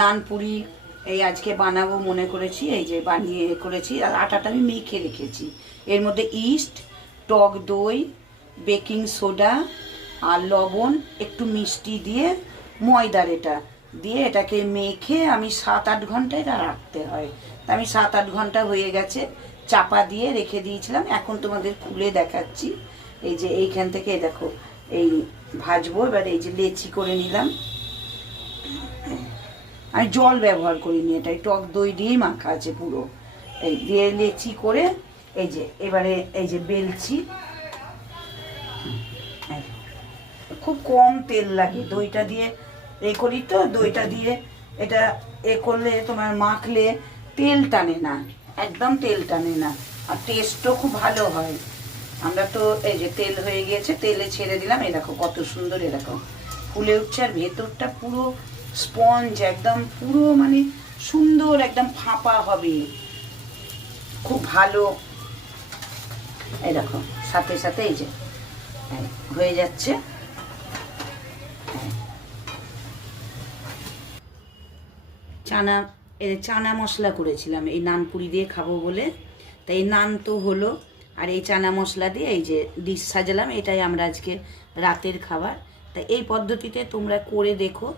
নানপুরি এই আজকে বানাবো মনে করেছি, এই যে বানিয়ে করেছি। আর আটাটা আমি মেখে রেখেছি। এর মধ্যে ইস্ট, টক দই, বেকিং সোডা আর লবণ, একটু মিষ্টি দিয়ে ময়দার এটা দিয়ে এটাকে মেখে আমি 7-8 ঘন্টা এটা রাখতে হয়। তা আমি 7-8 ঘন্টা হয়ে গেছে চাপা দিয়ে রেখে দিয়েছিলাম। এখন তোমাদের খুলে দেখাচ্ছি। এই যে এইখান থেকে দেখো এই ভাজবো। এবার এই যে লেচি করে নিলাম। আমি জল ব্যবহার করিনি, এটাই টক দই দিয়েই মাখা আছে পুরো। এই দিয়ে লেচি করে এই যে এবারে এই যে বেলছি। খুব কম তেল লাগে, দইটা দিয়ে এ করি তো, দইটা দিয়ে এটা এ করলে তোমার মাখলে তেল টানে না, একদম তেল টানে না। আর টেস্টও খুব ভালো হয়। আমরা তো এই যে তেল হয়ে গিয়েছে, তেলে ছেড়ে দিলাম। এই দেখো কত সুন্দর এরকম ফুলে উঠছে। আর ভেতরটা পুরো স্পঞ্জ, একদম পুরো মানে সুন্দর, একদম ফাঁপা হবে, খুব ভালো। এই দেখো সাথে সাথে এই যে হয়ে যাচ্ছে। চানা চানা মশলা করেছিলাম এই নানপুরি দিয়ে খাবো বলে। তাই এই নান তো হলো, আর এই চানা মশলা দিয়ে এই যে ডিশ সাজালাম। এটাই আমরা আজকে রাতের খাবার। তাই এই পদ্ধতিতে তোমরা করে দেখো,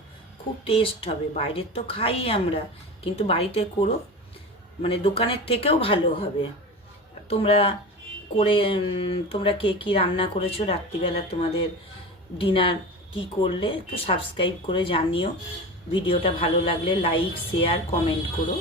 খুব টেস্ট হবে। বাইরের তো খাই আমরা, কিন্তু বাড়িতে করো, মানে দোকানের থেকেও ভালো হবে। তোমরা করে তোমরা কে কী রান্না করেছো রাত্রিবেলা, তোমাদের ডিনার কি করলে একটু সাবস্ক্রাইব করে জানিও। ভিডিওটা ভালো লাগলে লাইক, শেয়ার, কমেন্ট করো।